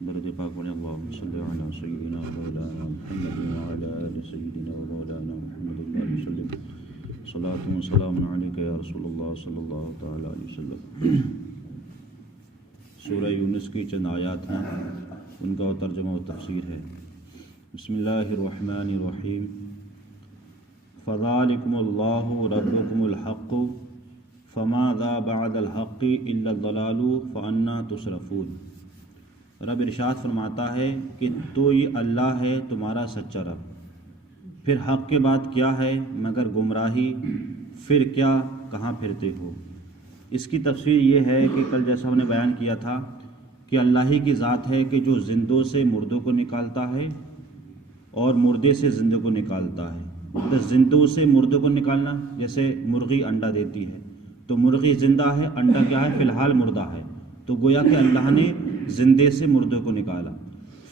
درود پاک پڑھیں اللہم صلی علی سیدنا و مولانا محمد وعلی آل سیدنا و مولانا محمد اللہ وسلم صلاۃ و سلام علیک یا رسول اللہ صلی اللہ تعالی علیہ وسلم۔ سورہ یونس کی چند آیات ہیں، ان کا ترجمہ و تفسیر ہے۔ بسم اللہ الرحمن الرحیم۔ فذالکم اللہ ربکم الحق فماذا بعد الحق الا الضلال فانا تصرفون۔ رب ارشاد فرماتا ہے کہ تو یہ اللہ ہے تمہارا سچا رب، پھر حق کے بعد کیا ہے مگر گمراہی، پھر کیا کہاں پھرتے ہو۔ اس کی تفسیر یہ ہے کہ کل جیسا ہم نے بیان کیا تھا کہ اللہ ہی کی ذات ہے کہ جو زندوں سے مردوں کو نکالتا ہے اور مردے سے زندوں کو نکالتا ہے۔ تو زندوں سے مردوں کو نکالنا، جیسے مرغی انڈا دیتی ہے تو مرغی زندہ ہے، انڈا کیا ہے فی الحال مردہ ہے، تو گویا کہ اللہ نے زندے سے مردوں کو نکالا۔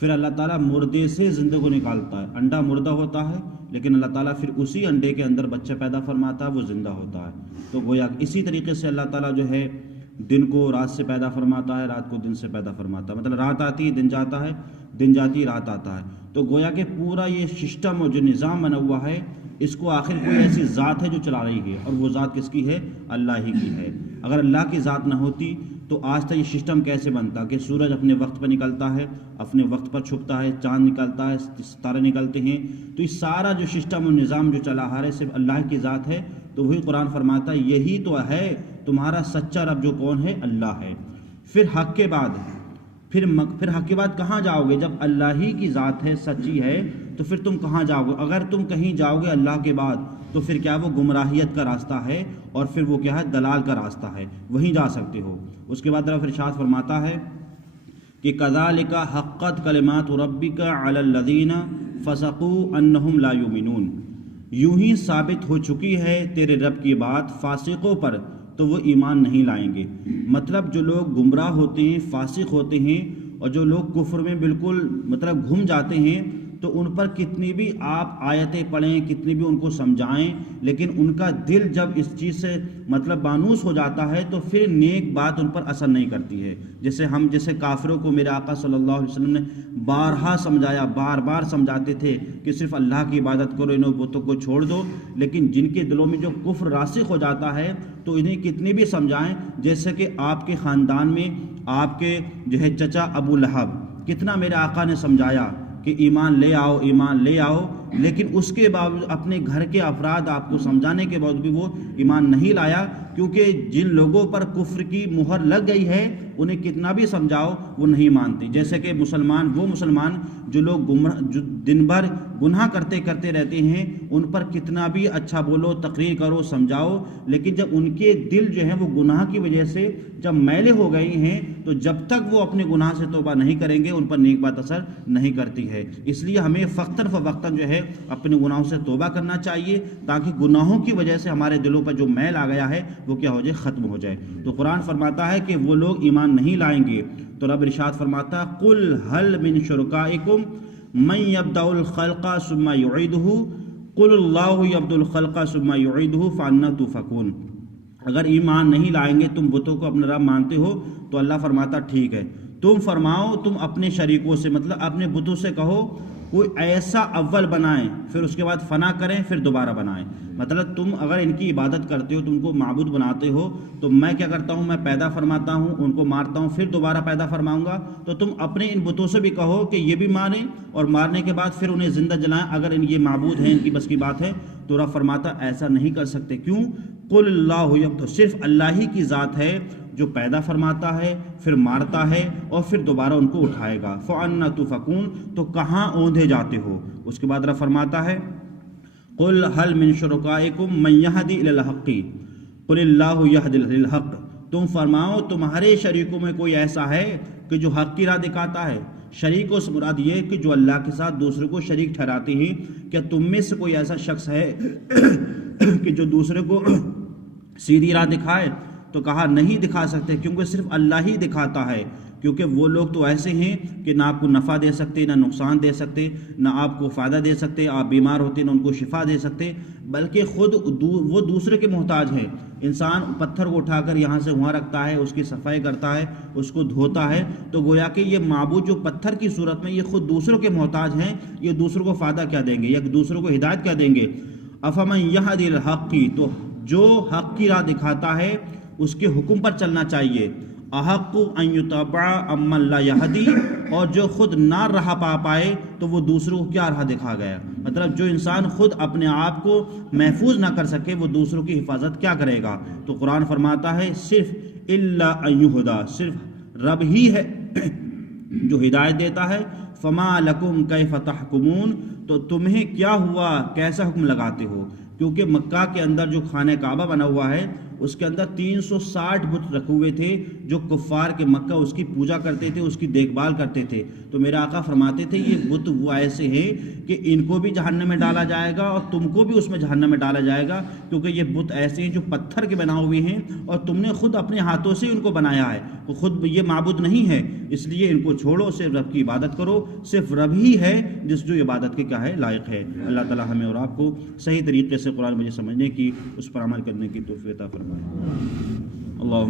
پھر اللہ تعالیٰ مردے سے زندوں کو نکالتا ہے، انڈا مردہ ہوتا ہے لیکن اللہ تعالیٰ پھر اسی انڈے کے اندر بچہ پیدا فرماتا ہے، وہ زندہ ہوتا ہے۔ تو گویا اسی طریقے سے اللہ تعالیٰ جو ہے دن کو رات سے پیدا فرماتا ہے، رات کو دن سے پیدا فرماتا ہے، مطلب رات آتی ہے دن جاتا ہے، دن جاتی رات آتا ہے۔ تو گویا کہ پورا یہ سسٹم اور جو نظام بنا ہوا ہے، اس کو آخر کوئی ایسی ذات ہے جو چلا رہی ہے، اور وہ ذات کس کی ہے؟ اللہ ہی کی ہے۔ اگر اللہ کی ذات نہ ہوتی تو آج تک یہ سسٹم کیسے بنتا کہ سورج اپنے وقت پر نکلتا ہے، اپنے وقت پر چھپتا ہے، چاند نکلتا ہے، ستارے نکلتے ہیں، تو یہ سارا جو سسٹم اور نظام جو چلا آ رہا ہے صرف اللہ کی ذات ہے۔ تو وہی قرآن فرماتا ہے یہی تو ہے تمہارا سچا رب، جو کون ہے؟ اللہ ہے۔ پھر حق کے بعد پھر حق کے بعد کہاں جاؤ گے؟ جب اللہ ہی کی ذات ہے، سچی ہے، تو پھر تم کہاں جاؤ گے؟ اگر تم کہیں جاؤ گے اللہ کے بعد تو پھر کیا وہ گمراہیت کا راستہ ہے، اور پھر وہ کیا ہے؟ دلال کا راستہ ہے، وہیں جا سکتے ہو۔ اس کے بعد رب ارشاد فرماتا ہے کہ کذالک حقت کلمات ربک علی الذین فسقوا انہم لا یؤمنون۔ یوں ہی ثابت ہو چکی ہے تیرے رب کی بات فاسقوں پر تو وہ ایمان نہیں لائیں گے۔ مطلب جو لوگ گمراہ ہوتے ہیں، فاسق ہوتے ہیں، اور جو لوگ کفر میں بالکل مطلب گھم جاتے ہیں، تو ان پر کتنی بھی آپ آیتیں پڑھیں، کتنی بھی ان کو سمجھائیں، لیکن ان کا دل جب اس چیز سے مطلب مانوس ہو جاتا ہے تو پھر نیک بات ان پر اثر نہیں کرتی ہے۔ جیسے کافروں کو میرے آقا صلی اللہ علیہ وسلم نے بارہا سمجھایا، بار بار سمجھاتے تھے کہ صرف اللہ کی عبادت کرو، انہوں بتوں کو چھوڑ دو، لیکن جن کے دلوں میں جو کفر راسخ ہو جاتا ہے تو انہیں کتنی بھی سمجھائیں۔ جیسے کہ آپ کے خاندان میں آپ کے جو ہے چچا ابو لہب، کتنا میرے آقا نے سمجھایا کہ ایمان لے آؤ، ایمان لے آؤ، لیکن اس کے باوجود اپنے گھر کے افراد آپ کو سمجھانے کے باوجود بھی وہ ایمان نہیں لایا، کیونکہ جن لوگوں پر کفر کی مہر لگ گئی ہے انہیں کتنا بھی سمجھاؤ وہ نہیں مانتے۔ جیسے کہ وہ مسلمان جو لوگ جو دن بھر گناہ کرتے کرتے رہتے ہیں، ان پر کتنا بھی اچھا بولو، تقریر کرو، سمجھاؤ، لیکن جب ان کے دل جو ہیں وہ گناہ کی وجہ سے جب میلے ہو گئے ہیں تو جب تک وہ اپنے گناہ سے توبہ نہیں کریں گے ان پر نیک بات اثر نہیں کرتی ہے۔ اس لیے ہمیں وقتاً فوقتاً جو ہے اپنے گناہوں سے توبہ کرنا چاہیے، تاکہ گناہوں کی وجہ سے ہمارے دلوں پر جو میل آ گیا ہے وہ کیا ہو جائے؟ ختم ہو جائے۔ تو قرآن فرماتا ہے کہ وہ لوگ ایمان نہیں لائیں گے۔ تو رب ارشاد فرماتا ہے قل هل من شرکائکم من یبدأ الخلق ثم یعیدہ قل اللہ یبدأ الخلق ثم یعیدہ فانا تؤفکون۔ اگر ایمان نہیں لائیں گے، تم بتوں کو اپنا رب مانتے ہو، تو اللہ فرماتا ٹھیک ہے، تم فرماؤ، تم اپنے شریکوں سے مطلب اپنے بتوں سے کہو کوئی ایسا اول بنائیں، پھر اس کے بعد فنا کریں، پھر دوبارہ بنائیں۔ مطلب تم اگر ان کی عبادت کرتے ہو، تم کو معبود بناتے ہو، تو میں کیا کرتا ہوں؟ میں پیدا فرماتا ہوں، ان کو مارتا ہوں، پھر دوبارہ پیدا فرماؤں گا۔ تو تم اپنے ان بتوں سے بھی کہو کہ یہ بھی ماریں، اور مارنے کے بعد پھر انہیں زندہ جلائیں، اگر یہ معبود ہیں، ان کی بس کی بات ہے۔ تو رب فرماتا ایسا نہیں کر سکتے۔ کیوں؟ قل اللہ یبدأ، صرف اللہ ہی کی ذات ہے جو پیدا فرماتا ہے، پھر مارتا ہے، اور پھر دوبارہ ان کو اٹھائے گا۔ فَأَنَّىٰ تُؤْفَكُونَ، تو کہاں اوندھے جاتے ہو؟ اس کے بعد رب فرماتا ہے قُلْ هَلْ مِن شُرَكَائِكُم مَّن يَهْدِي إِلَى الْحَقِّ قُلِ اللَّهُ يَهْدِي لِلْحَقِّ۔ تم فرماؤ تمہارے شریکوں میں کوئی ایسا ہے کہ جو حق کی راہ دکھاتا ہے؟ شریکوں سے مراد یہ کہ جو اللہ کے ساتھ دوسرے کو شریک ٹھہراتے ہیں۔ کیا تم میں سے کوئی ایسا شخص ہے کہ جو دوسرے کو سیدھی راہ دکھائے؟ تو کہا نہیں دکھا سکتے، کیونکہ صرف اللہ ہی دکھاتا ہے، کیونکہ وہ لوگ تو ایسے ہیں کہ نہ آپ کو نفع دے سکتے، نہ نقصان دے سکتے، نہ آپ کو فائدہ دے سکتے، آپ بیمار ہوتے نہ ان کو شفا دے سکتے، بلکہ خود وہ دوسرے کے محتاج ہیں۔ انسان پتھر کو اٹھا کر یہاں سے وہاں رکھتا ہے، اس کی صفائی کرتا ہے، اس کو دھوتا ہے، تو گویا کہ یہ معبود جو پتھر کی صورت میں یہ خود دوسروں کے محتاج ہیں، یہ دوسروں کو فائدہ کیا دیں گے، یا دوسروں کو ہدایت کیا دیں گے؟ افمن یہدی الحق کی، تو جو حق کی راہ دکھاتا ہے اس کے حکم پر چلنا چاہیے، احق ان یتبع امن لا یہدی، اور جو خود نہ راہ پا پائے تو وہ دوسروں کو کیا راہ دکھا گیا؟ مطلب جو انسان خود اپنے آپ کو محفوظ نہ کر سکے وہ دوسروں کی حفاظت کیا کرے گا؟ تو قرآن فرماتا ہے صرف الا ان یہدی، صرف رب ہی ہے جو ہدایت دیتا ہے۔ فما لکم کیف تحکمون، تو تمہیں کیا ہوا، کیسا حکم لگاتے ہو؟ کیونکہ مکہ کے اندر جو خانہ کعبہ بنا ہوا ہے اس کے اندر 360 بت رکھے ہوئے تھے، جو کفار کے مکہ اس کی پوجا کرتے تھے، اس کی دیکھ بھال کرتے تھے۔ تو میرے آقا فرماتے تھے یہ بت وہ ایسے ہیں کہ ان کو بھی جہنم میں ڈالا جائے گا اور تم کو بھی اس میں جہنم میں ڈالا جائے گا، کیونکہ یہ بت ایسے ہیں جو پتھر کے بنا ہوئے ہیں اور تم نے خود اپنے ہاتھوں سے ان کو بنایا ہے، وہ خود یہ معبود نہیں ہے، اس لیے ان کو چھوڑو، صرف رب کی عبادت کرو، صرف رب ہی ہے جس جو عبادت کے کیا ہے لائق ہے۔ اللہ تعالی ہمیں اور آپ کو صحیح طریقے سے قرآن مجید سمجھنے کی، اس پر عمل کرنے کی توفیق عطا فرمائے۔ اللہم